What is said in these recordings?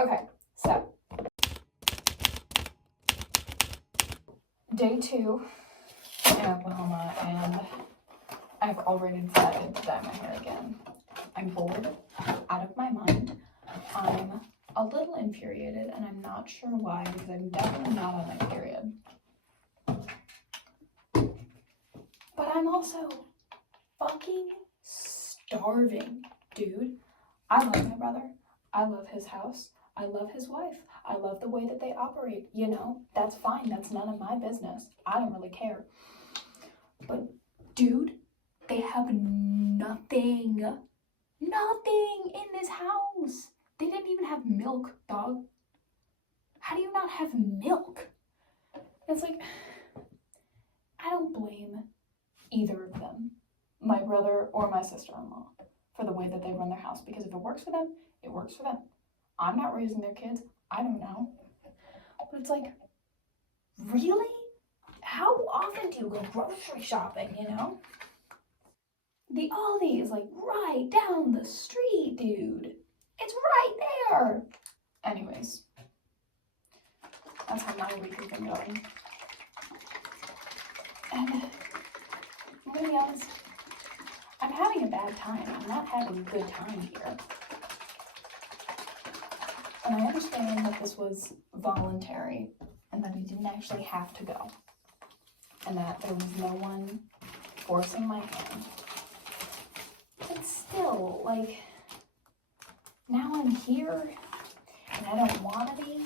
Okay, so day 2 in Oklahoma, and I've already decided to dye my hair again. I'm bored out of my mind. I'm a little infuriated, and I'm not sure why, because I'm definitely not on my period. But I'm also fucking starving, dude. I love my brother. I love his house. I love his wife. I love the way that they operate. You know, that's fine. That's none of my business. I don't really care. But, dude, they have nothing in this house. They didn't even have milk, dog. How do you not have milk? It's like, I don't blame either of them, my brother or my sister-in-law, for the way that they run their house, because if it works for them, it works for them. I'm not raising their kids. I don't know. But it's like, really? How often do you go grocery shopping, you know? The Aldi is like right down the street, dude. It's right there. Anyways, that's how my week has been going. And I'm gonna be honest, I'm having a bad time. I'm not having a good time here. And I understand that this was voluntary and that I didn't actually have to go. And that there was no one forcing my hand. But still, like, now I'm here and I don't want to be,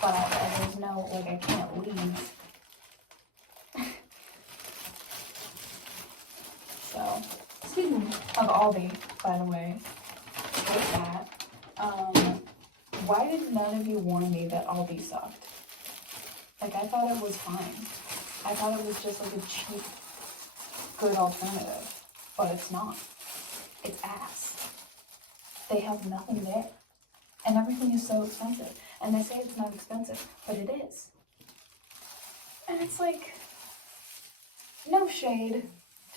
but there's no, like, I can't leave. So, speaking of Aldi, by the way, with that, why did none of you warn me that Aldi sucked? Like, I thought it was fine. I thought it was just like a cheap, good alternative, but it's not. It's ass. They have nothing there, and everything is so expensive. And they say it's not expensive, but it is. And it's like, no shade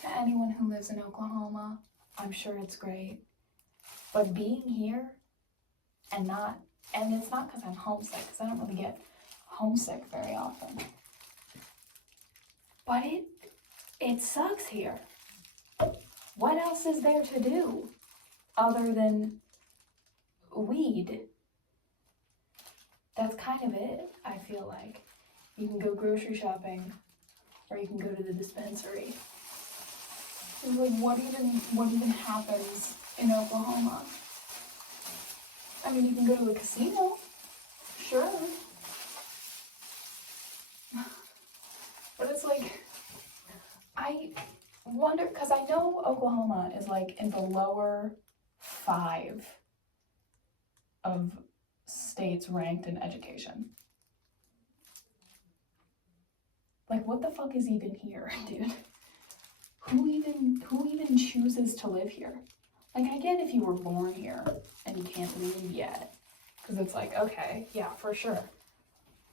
to anyone who lives in Oklahoma. I'm sure it's great. But being here and it's not because I'm homesick, because I don't really get homesick very often. But it sucks here. What else is there to do other than weed? That's kind of it, I feel like. You can go grocery shopping, or you can go to the dispensary. It's like, what even happens in Oklahoma? I mean, you can go to a casino, sure. But it's like, I wonder, because I know Oklahoma is like in the lower 5 of states ranked in education. Like, what the fuck is even here, dude? Who even chooses to live here? Like, I get if you were born here and you can't leave yet, because it's like, okay, yeah, for sure.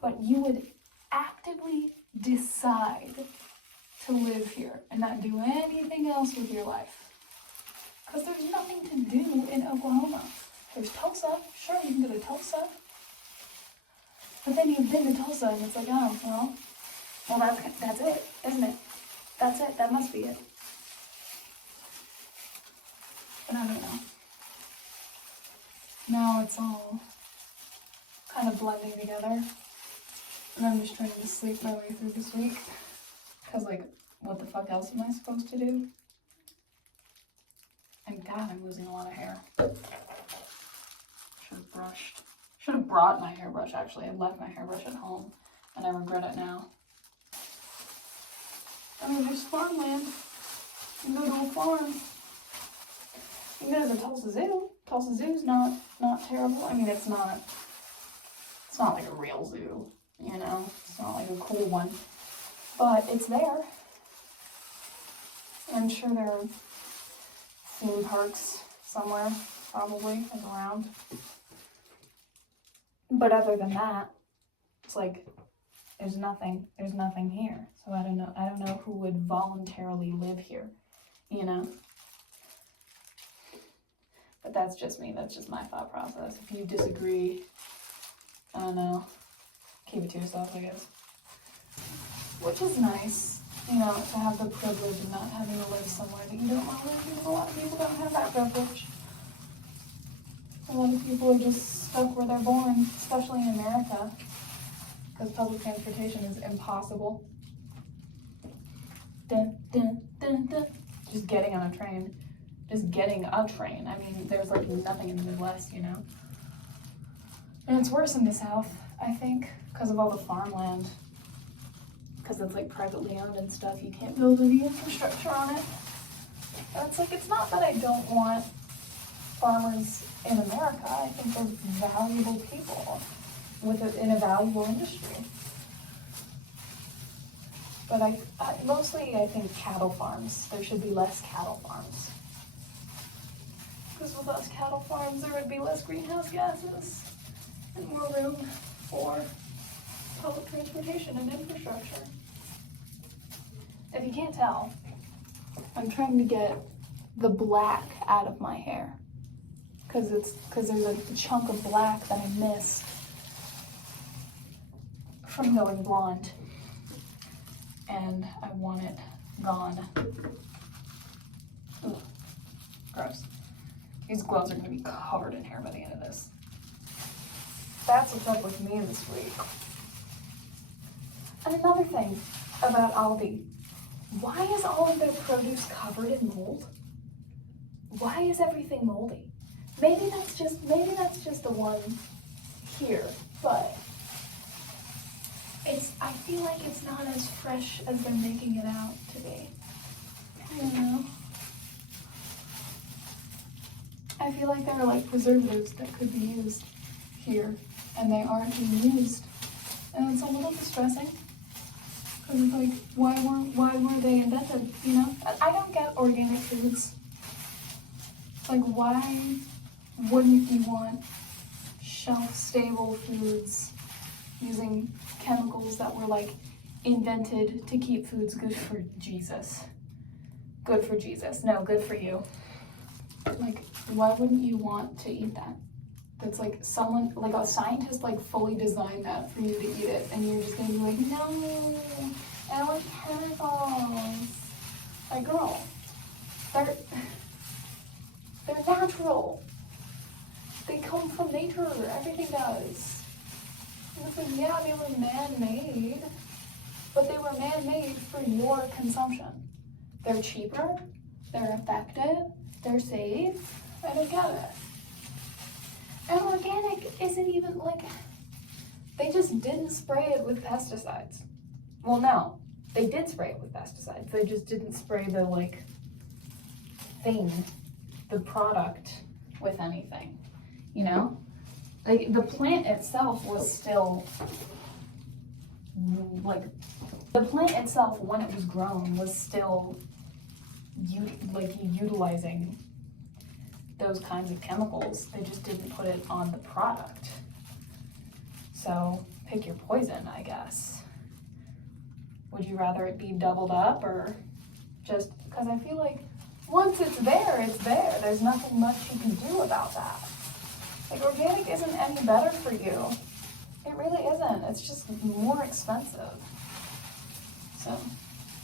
But you would actively decide to live here and not do anything else with your life. Because there's nothing to do in Oklahoma. There's Tulsa. Sure, you can go to Tulsa. But then you've been to Tulsa and it's like, oh, well, that's it, isn't it? That's it. That must be it. But I don't know. Now it's all kind of blending together. And I'm just trying to sleep my way through this week. Because, like, what the fuck else am I supposed to do? And God, I'm losing a lot of hair. Should have brought my hairbrush, actually. I left my hairbrush at home, and I regret it now. I mean, there's farmland. You can go to a farm. You can go to the Tulsa Zoo. Tulsa Zoo's not terrible. I mean, it's not like a real zoo, you know? It's not like a cool one. But it's there. I'm sure there are theme parks somewhere, probably, like around. But other than that, it's like, there's nothing here. So I don't know who would voluntarily live here, you know? But that's just me. That's just my thought process. If you disagree, I don't know. Keep it to yourself, I guess. Which is nice, you know, to have the privilege of not having to live somewhere that you don't want to live, because a lot of people don't have that privilege. A lot of people are just stuck where they're born, especially in America, because public transportation is impossible. Dun, dun, dun, dun. Just getting on a train. Just getting a train. I mean, there's like nothing in the Midwest, you know? And it's worse in the South, I think, because of all the farmland. Because it's like privately owned and stuff. You can't build any infrastructure on it. And it's like, it's not that I don't want farmers in America. I think they're valuable people in a valuable industry. But I mostly think cattle farms. There should be less cattle farms. Because with less cattle farms, there would be less greenhouse gases and more room for public transportation and infrastructure. If you can't tell, I'm trying to get the black out of my hair. Because there's a chunk of black that I missed from going blonde. And I want it gone. Ugh, gross. These gloves are gonna be covered in hair by the end of this. That's what's up with me this week. And another thing about Aldi. Why is all of their produce covered in mold? Why is everything moldy? Maybe that's just the one here, but I feel like it's not as fresh as they're making it out to be. I don't know. I feel like there are like preservatives that could be used here, and they aren't being used. And it's a little distressing. Because it's like, why were they invented, you know? I don't get organic foods. Like, why wouldn't you want shelf-stable foods using chemicals that were like invented to keep foods good for Jesus? Good for Jesus. No, good for you. Like, why wouldn't you want to eat that? That's like someone, like a scientist, like fully designed that for you to eat it, and you're just gonna be like, no, I don't want chemicals. Like, girl, they're natural. They come from nature. Everything does. And it's like, yeah, they were man-made, but they were man-made for your consumption. They're cheaper. They're effective. They're safe. I don't get it. And organic isn't even like, they just didn't spray it with pesticides. Well, no, they did spray it with pesticides. They just didn't spray the like thing, the product with anything, you know? Like the plant itself was still like, the plant itself when it was grown was still utilizing those kinds of chemicals. They just didn't put it on the product. So pick your poison, I guess. Would you rather it be doubled up, or just, because I feel like once it's there, it's there. There's nothing much you can do about that. Like, organic isn't any better for you. It really isn't. It's just more expensive. So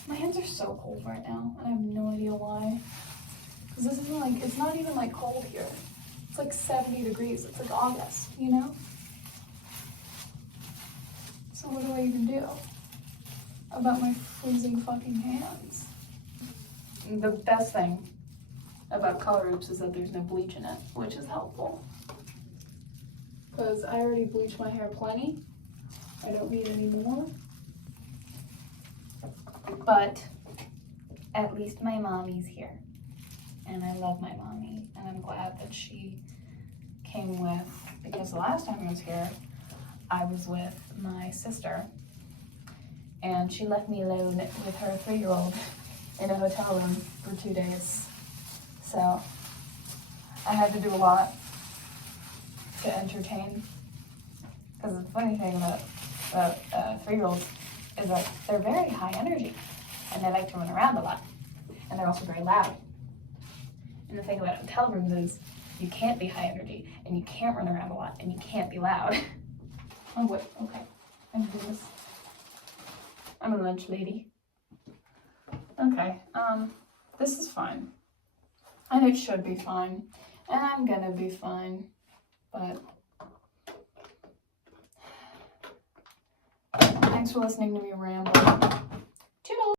my hands are so cold right now, and I have no idea why. Because this isn't like, it's not even like cold here. It's like 70 degrees. It's like August, you know? So what do I even do about my freezing fucking hands? The best thing about Color Oops is that there's no bleach in it, which is helpful. Because I already bleached my hair plenty. I don't need any more. But at least my mommy's here. And I love my mommy, and I'm glad that she came with, because the last time I was here, I was with my sister, and she left me alone with her 3-year-old in a hotel room for 2 days. So I had to do a lot to entertain. Because the funny thing about 3-year-olds is that they're very high energy, and they like to run around a lot, and they're also very loud. And the thing about hotel rooms is You can't be high energy, and you can't run around a lot, and you can't be loud. Oh, wait, okay. I can do this. I'm a lunch lady. Okay, this is fine. And it should be fine. And I'm gonna be fine. But thanks for listening to me ramble.